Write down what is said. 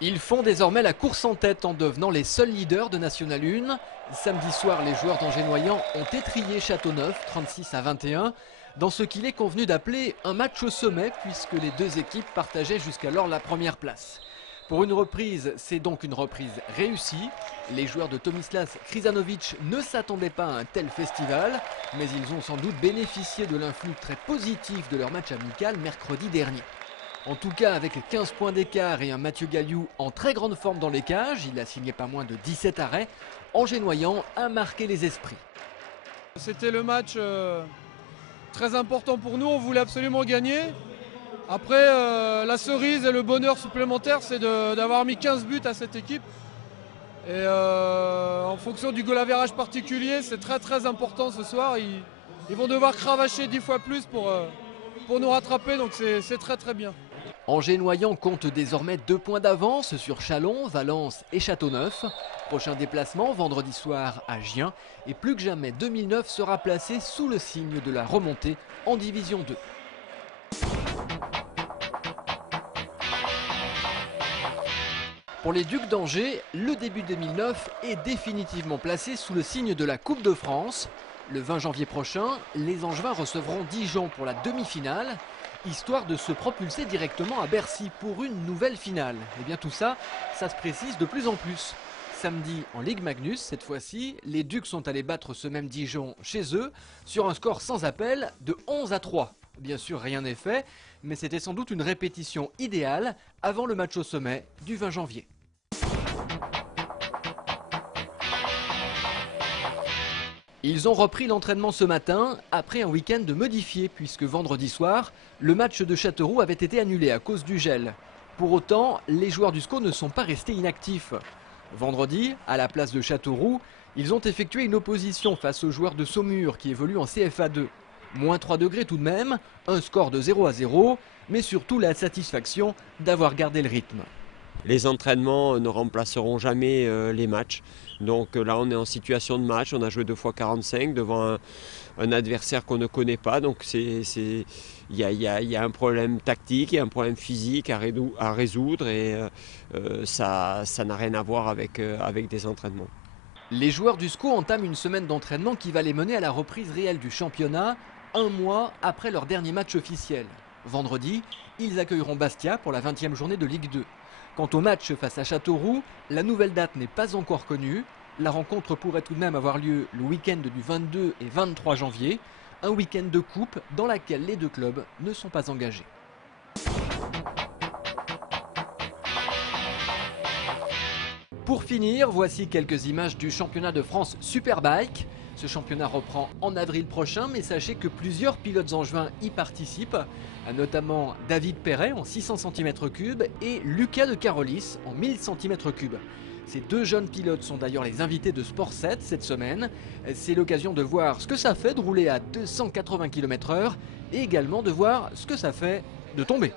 Ils font désormais la course en tête en devenant les seuls leaders de National 1. Samedi soir, les joueurs d'Angers-Noyant ont étrié Châteauneuf 36-21 dans ce qu'il est convenu d'appeler un match au sommet puisque les deux équipes partageaient jusqu'alors la première place. Pour une reprise, c'est donc une reprise réussie. Les joueurs de Tomislas Krizanovic ne s'attendaient pas à un tel festival, mais ils ont sans doute bénéficié de l'influx très positif de leur match amical mercredi dernier. En tout cas, avec 15 points d'écart et un Mathieu Galliou en très grande forme dans les cages, il a signé pas moins de 17 arrêts, Angers-Noyant a marqué les esprits. C'était le match très important pour nous, on voulait absolument gagner. Après, la cerise et le bonheur supplémentaire, c'est d'avoir mis 15 buts à cette équipe. Et en fonction du goal average particulier, c'est très important ce soir. Ils vont devoir cravacher 10 fois plus pour nous rattraper, donc c'est très bien. Angers-Noyant compte désormais 2 points d'avance sur Châlons, Valence et Châteauneuf. Prochain déplacement vendredi soir à Gien. Et plus que jamais, 2009 sera placé sous le signe de la remontée en Division 2. Pour les Ducs d'Angers, le début 2009 est définitivement placé sous le signe de la Coupe de France. Le 20 janvier prochain, les Angevins recevront Dijon pour la demi-finale, histoire de se propulser directement à Bercy pour une nouvelle finale. Et bien tout ça, ça se précise de plus en plus. Samedi en Ligue Magnus, cette fois-ci, les Ducs sont allés battre ce même Dijon chez eux sur un score sans appel de 11-3. Bien sûr, rien n'est fait, mais c'était sans doute une répétition idéale avant le match au sommet du 20 janvier. Ils ont repris l'entraînement ce matin après un week-end modifié puisque vendredi soir, le match de Châteauroux avait été annulé à cause du gel. Pour autant, les joueurs du SCO ne sont pas restés inactifs. Vendredi, à la place de Châteauroux, ils ont effectué une opposition face aux joueurs de Saumur qui évoluent en CFA 2. Moins 3 degrés tout de même, un score de 0-0, mais surtout la satisfaction d'avoir gardé le rythme. Les entraînements ne remplaceront jamais les matchs. Donc là, on est en situation de match. On a joué 2 fois 45 devant un adversaire qu'on ne connaît pas. Donc il y a un problème tactique, il y a un problème physique à résoudre et ça n'a rien à voir avec des entraînements. Les joueurs du SCO entament une semaine d'entraînement qui va les mener à la reprise réelle du championnat, un mois après leur dernier match officiel. Vendredi, ils accueilleront Bastia pour la 20e journée de Ligue 2. Quant au match face à Châteauroux, la nouvelle date n'est pas encore connue. La rencontre pourrait tout de même avoir lieu le week-end du 22 et 23 janvier, un week-end de coupe dans laquelle les deux clubs ne sont pas engagés. Pour finir, voici quelques images du championnat de France Superbike. Ce championnat reprend en avril prochain, mais sachez que plusieurs pilotes angevins y participent, notamment David Perret en 600 cm3 et Lucas de Carolis en 1000 cm3. Ces deux jeunes pilotes sont d'ailleurs les invités de Sport 7 cette semaine. C'est l'occasion de voir ce que ça fait de rouler à 280 km/h et également de voir ce que ça fait de tomber.